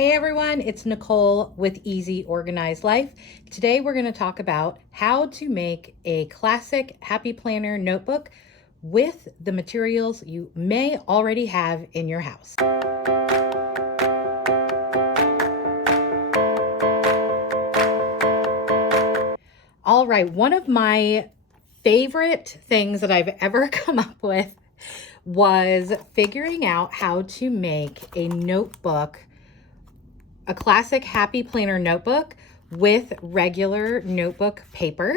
Hey everyone, it's Nicole with Easy Organized Life. Today we're going to talk about how to make a classic Happy Planner notebook with the materials you may already have in your house. All right, one of my favorite things that I've ever come up with was figuring out how to make a notebook, a classic Happy Planner notebook with regular notebook paper,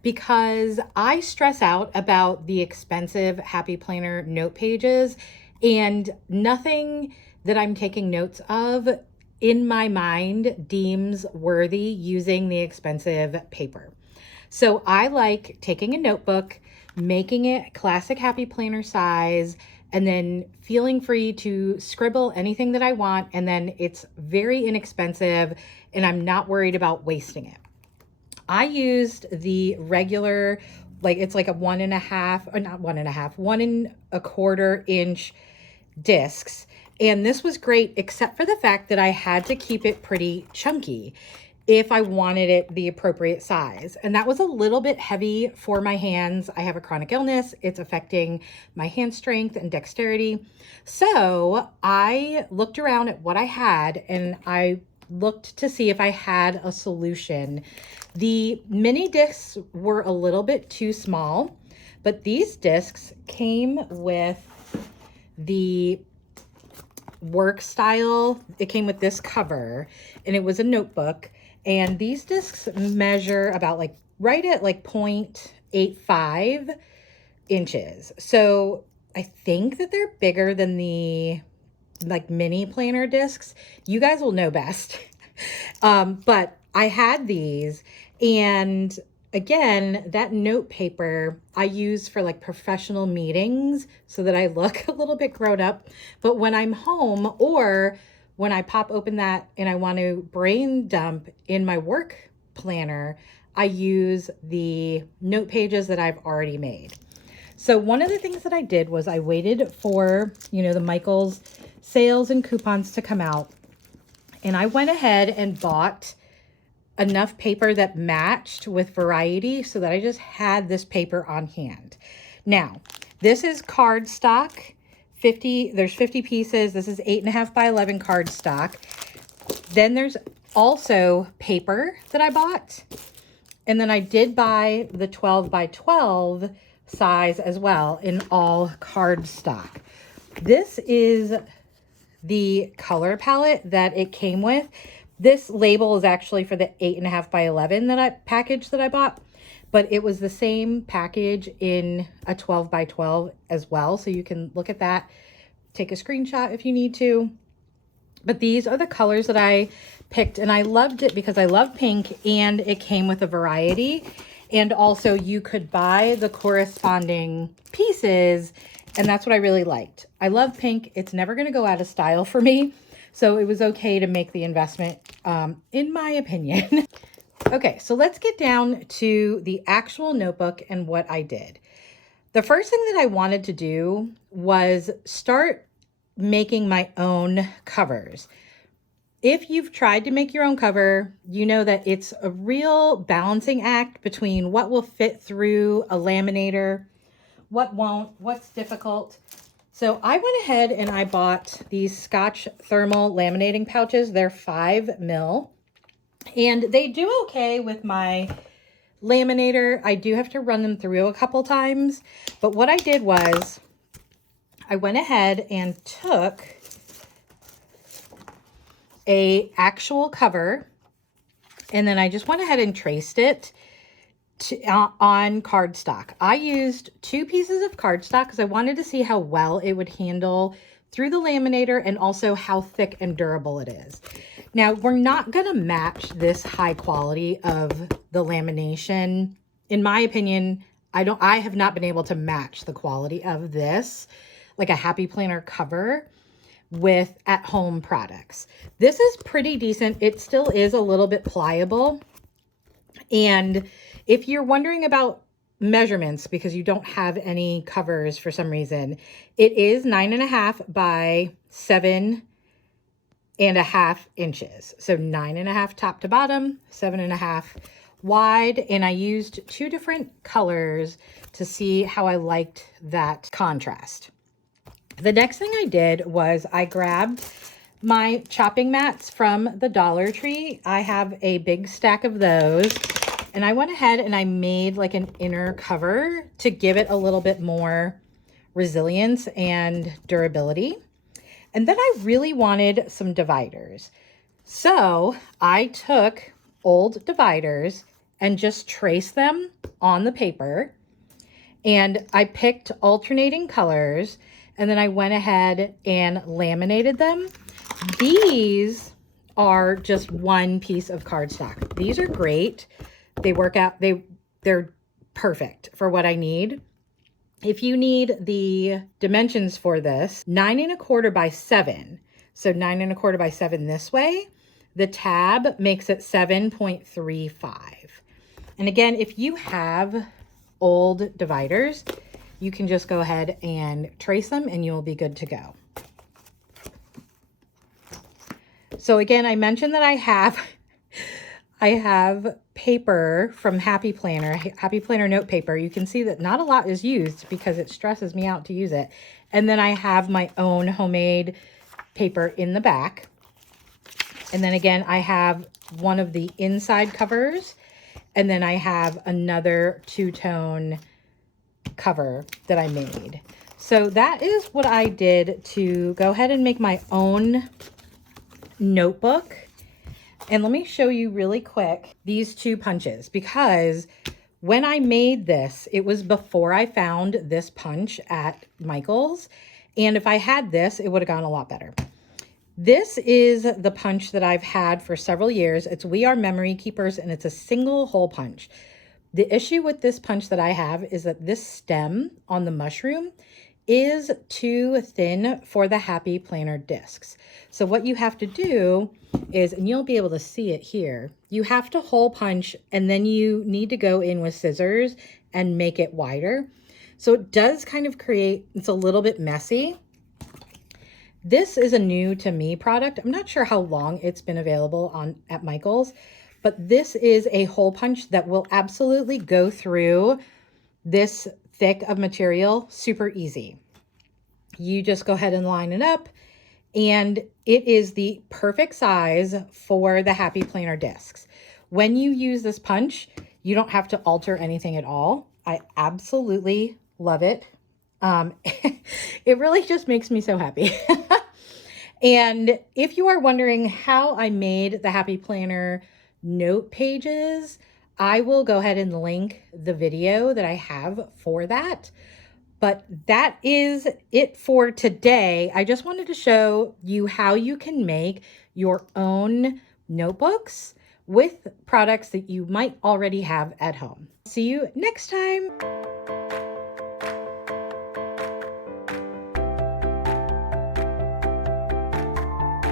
because I stress out about the expensive Happy Planner note pages, and nothing that I'm taking notes of in my mind deems worthy using the expensive paper. So I like taking a notebook, making it classic Happy Planner size, and then feeling free to scribble anything that I want. And then it's very inexpensive and I'm not worried about wasting it. I used the regular, it's like a 1.5, or not 1.5, 1.25 inch discs. And this was great, except for the fact that I had to keep it pretty chunky if I wanted it the appropriate size. And that was a little bit heavy for my hands. I have a chronic illness. It's affecting my hand strength and dexterity. So I looked around at what I had and I looked to see if I had a solution. The mini discs were a little bit too small, but these discs came with the work style. It came with this cover and it was a notebook. And these discs measure about right at 0.85 inches. So I think that they're bigger than the mini planner discs. You guys will know best. But I had these, and again, that note paper I use for professional meetings so that I look a little bit grown up. But when I'm home, or when I pop open that and I want to brain dump in my work planner, I use the note pages that I've already made. So one of the things that I did was I waited for, the Michaels sales and coupons to come out. And I went ahead and bought enough paper that matched with variety so that I just had this paper on hand. Now, this is cardstock. There's 50 pieces. This is 8.5 by 11 cardstock. Then there's also paper that I bought. And then I did buy the 12 by 12 size as well in all cardstock. This is the color palette that it came with. This label is actually for the 8.5 by 11 package that I bought. But it was the same package in a 12 by 12 as well. So you can look at that, take a screenshot if you need to. But these are the colors that I picked, and I loved it because I love pink and it came with a variety. And also you could buy the corresponding pieces, and that's what I really liked. I love pink. It's never going to go out of style for me. So it was okay to make the investment, in my opinion. Okay, so let's get down to the actual notebook and what I did. The first thing that I wanted to do was start making my own covers. If you've tried to make your own cover, you know that it's a real balancing act between what will fit through a laminator, what won't, what's difficult. So I went ahead and I bought these Scotch thermal laminating pouches. They're 5 mil. And they do okay with my laminator. I do have to run them through a couple times. But what I did was I went ahead and took a actual cover, and then I just went ahead and traced it on cardstock. I used 2 pieces of cardstock because I wanted to see how well it would handle through the laminator and also how thick and durable it is. Now, we're not going to match this high quality of the lamination. In my opinion, I have not been able to match the quality of this, like a Happy Planner cover, with at-home products. This is pretty decent. It still is a little bit pliable. And if you're wondering about measurements because you don't have any covers for some reason, it is 9.5 by 7 7.5 inches. So 9.5 top to bottom, 7.5 wide. And I used 2 different colors to see how I liked that contrast. The next thing I did was I grabbed my chopping mats from the Dollar Tree. I have a big stack of those. And I went ahead and I made like an inner cover to give it a little bit more resilience and durability. And then I really wanted some dividers. So I took old dividers and just traced them on the paper. And I picked alternating colors. And then I went ahead and laminated them. These are just one piece of cardstock. These are great. They work out. They're perfect for what I need. If you need the dimensions for this, 9.25 by 7. So 9.25 by 7 this way. The tab makes it 7.35. And again, if you have old dividers, you can just go ahead and trace them and you'll be good to go. So again, I mentioned that I have paper from Happy Planner note paper. You can see that not a lot is used because it stresses me out to use it. And then I have my own homemade paper in the back. And then again, I have one of the inside covers. And then I have another 2-tone cover that I made. So that is what I did to go ahead and make my own notebook. And let me show you really quick these 2 punches, because when I made this, it was before I found this punch at Michael's. And if I had this, it would have gone a lot better. This is the punch that I've had for several years. It's We Are Memory Keepers, and it's a single hole punch. The issue with this punch that I have is that this stem on the mushroom is too thin for the Happy Planner discs. So what you have to do is, and you'll be able to see it here, you have to hole punch and then you need to go in with scissors and make it wider. So it does kind of create, it's a little bit messy. This is a new to me product. I'm not sure how long it's been available at Michael's, but this is a hole punch that will absolutely go through this thick of material super easy. You just go ahead and line it up, and it is the perfect size for the Happy Planner discs. When you use this punch, you don't have to alter anything at all. I absolutely love it. It really just makes me so happy. And if you are wondering how I made the Happy Planner note pages, I will go ahead and link the video that I have for that. But that is it for today. I just wanted to show you how you can make your own notebooks with products that you might already have at home. See you next time.